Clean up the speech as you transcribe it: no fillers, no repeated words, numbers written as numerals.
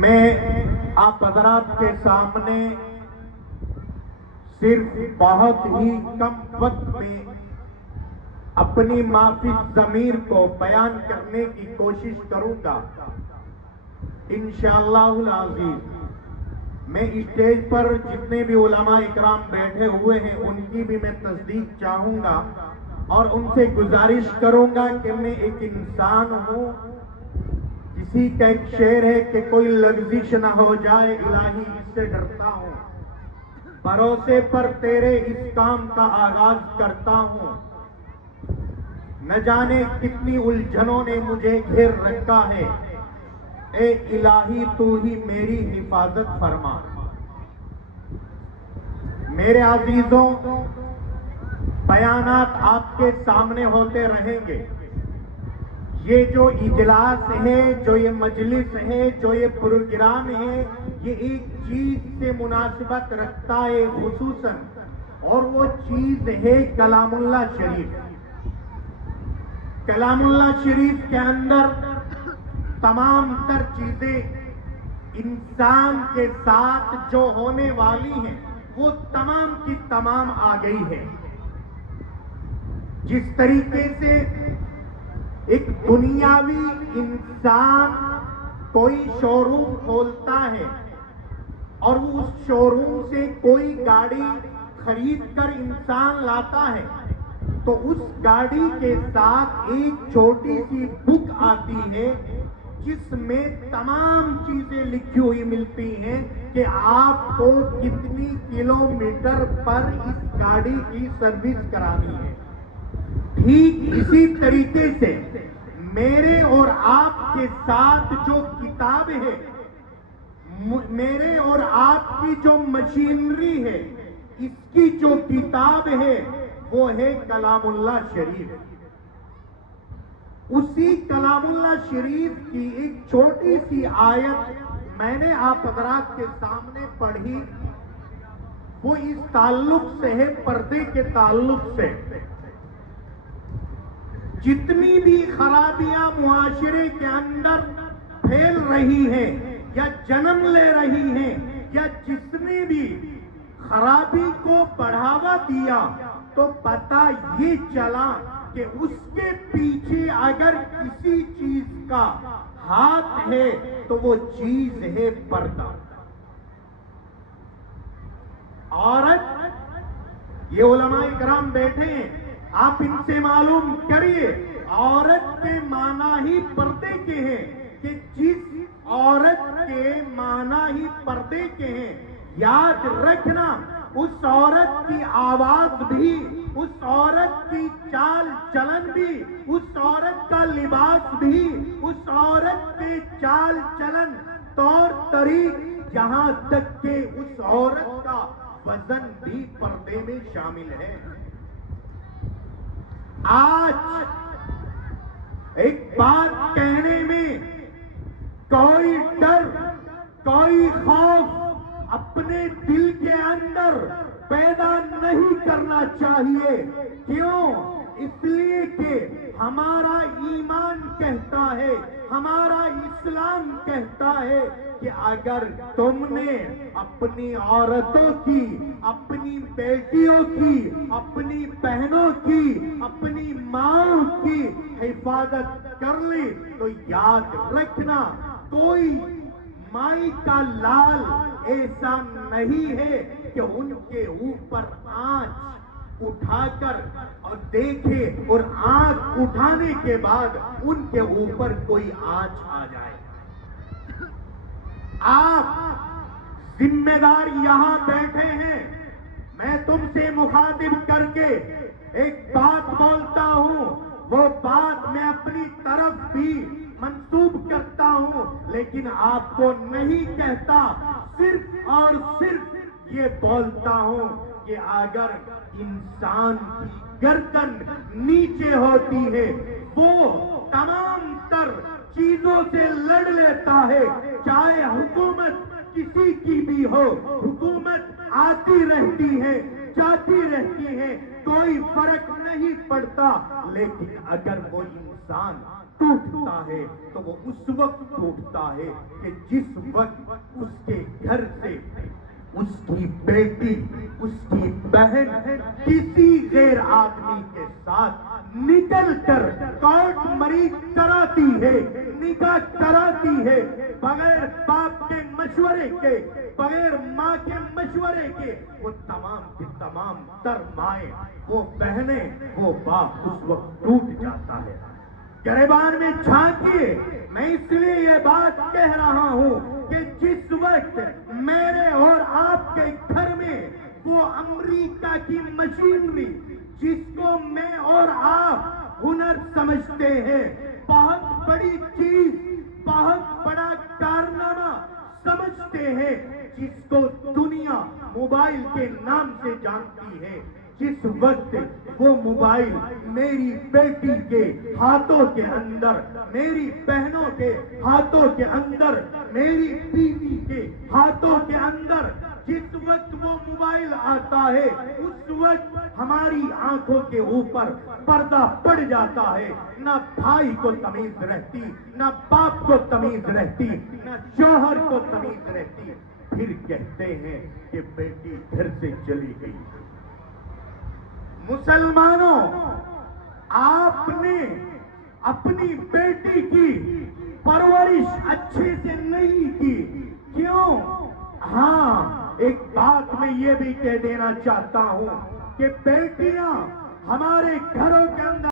میں آپ حضرات کے سامنے صرف بہت ہی کم وقت میں اپنی معافی ضمیر کو بیان کرنے کی کوشش کروں گا انشاءاللہ العزیز۔ میں اسٹیج پر جتنے بھی علماء اکرام بیٹھے ہوئے ہیں ان کی بھی میں تصدیق چاہوں گا اور ان سے گزارش کروں گا کہ میں ایک انسان ہوں۔ کسی کا ایک شعر ہے کہ کوئی لغزش نہ ہو جائے الہی اس سے ڈرتا ہوں، بھروسے پر تیرے اس کام کا آغاز کرتا ہوں، نہ جانے کتنی الجھنوں نے مجھے گھیر رکھا ہے، اے الہی تو ہی میری حفاظت فرما۔ میرے عزیزوں، بیانات آپ کے سامنے ہوتے رہیں گے۔ یہ جو اجلاس ہے، جو یہ مجلس ہے، جو یہ پروگرام ہے، یہ ایک چیز سے مناسبت رکھتا ہے خصوصاً، اور وہ چیز ہے کلام اللہ شریف۔ کلام اللہ شریف کے اندر تمام تر چیزیں انسان کے ساتھ جو ہونے والی ہیں وہ تمام کی تمام آ گئی ہے۔ جس طریقے سے ایک دنیاوی انسان کوئی شو روم کھولتا ہے اور وہ اس شو روم سے کوئی گاڑی خرید کر انسان لاتا ہے تو اس گاڑی کے ساتھ ایک چھوٹی سی بک آتی ہے جس میں تمام چیزیں لکھی ہوئی ملتی ہیں کہ آپ کو کتنی کلومیٹر پر اس گاڑی کی سروس کرانی ہے۔ ٹھیک اسی طریقے سے میرے اور آپ کے ساتھ جو کتاب ہے، میرے اور آپ کی جو مشینری ہے، اس کی جو کتاب ہے وہ ہے کلام اللہ شریف۔ اسی کلام اللہ شریف کی ایک چھوٹی سی آیت میں نے آپ حضرات کے سامنے پڑھی، وہ اس تعلق سے ہے، پردے کے تعلق سے۔ جتنی بھی خرابیاں معاشرے کے اندر پھیل رہی ہیں یا جنم لے رہی ہیں یا جس نے بھی خرابی کو بڑھاوا دیا تو پتہ یہ چلا کہ اس کے پیچھے اگر کسی چیز کا ہاتھ ہے تو وہ چیز ہے پردہ۔ عورت، یہ علماء کرام بیٹھے ہیں، آپ ان سے معلوم کریے عورت کے معنی ہی پردے کے ہیں، کہ جس عورت کے معنی ہی پردے کے ہیں، یاد رکھنا اس عورت کی آواز بھی، اس عورت کی چال چلن بھی، اس عورت کا لباس بھی، اس عورت کے چال چلن، طور طریق، یہاں تک کہ اس عورت کا وزن بھی پردے میں شامل ہے۔ آج ایک بات کہنے میں کوئی ڈر، کوئی خوف اپنے دل کے اندر پیدا نہیں کرنا چاہیے۔ کیوں؟ اس لیے کہ ہمارا ایمان کہتا ہے، ہمارا اسلام کہتا ہے کہ اگر تم نے اپنی عورتوں کی، اپنی بیٹیوں کی، اپنی بہنوں کی، اپنی ماں کی حفاظت کر لی تو یاد رکھنا کوئی مائی کا لال ایسا نہیں ہے کہ ان کے اوپر آنچ اٹھا کر اور دیکھے اور آنکھ اٹھانے کے بعد ان کے اوپر کوئی آنچ آ جائے۔ آپ ذمہ دار یہاں بیٹھے ہیں، میں تم سے مخاطب کر کے ایک بات بولتا ہوں، وہ بات میں اپنی طرف بھی منسوب کرتا ہوں لیکن آپ کو نہیں کہتا، صرف اور صرف یہ بولتا ہوں کہ اگر انسان کی گردن نیچے ہوتی ہے وہ تمام تر چیزوں سے لڑ لیتا ہے، چاہے حکومت کسی کی بھی ہو، حکومت آتی رہتی ہے، جاتی رہتی ہے، کوئی فرق نہیں پڑتا، لیکن اگر وہ انسان ٹوٹتا ہے تو وہ اس وقت ٹوٹتا ہے کہ جس وقت اس کے گھر سے اس کی بیٹی، اس کی بہن کسی غیر آدمی کے ساتھ نکل کر کورٹ مریض کراتی ہے، نکاح کراتی ہے، بغیر باپ کے مشورے کے، بغیر ماں کے مشورے کے، وہ تمام کی تمام تر مائیں، وہ بہنیں، وہ باپ اس وقت ٹوٹ جاتا ہے۔ گریبان میں جھانکیے، میں اس لیے یہ بات کہہ رہا ہوں کہ جس وقت میرے اور آپ کے گھر میں وہ امریکہ کی مشینری، جس کو میں اور آپ ہنر سمجھتے ہیں، بہت بڑی چیز، بہت بڑا کارنامہ سمجھتے ہیں، جس کو دنیا موبائل کے نام سے جانتی ہے، جس وقت وہ موبائل میری بیٹی کے ہاتھوں کے اندر، میری بہنوں کے ہاتھوں کے اندر، میری بیوی کے ہاتھوں کے اندر جس وقت وہ موبائل آتا ہے، اس وقت ہماری آنکھوں کے اوپر پردہ پڑ جاتا ہے۔ نہ بھائی کو تمیز رہتی، نہ باپ کو تمیز رہتی، نہ شوہر کو تمیز رہتی، پھر کہتے ہیں کہ بیٹی گھر سے چلی گئی۔ مسلمانوں، آپ نے اپنی بیٹی کی پرورش اچھے سے نہیں کی، کیوں؟ ہاں، ایک بات میں یہ بھی کہہ دینا چاہتا ہوں کہ بیٹیاں ہمارے گھروں کے اندر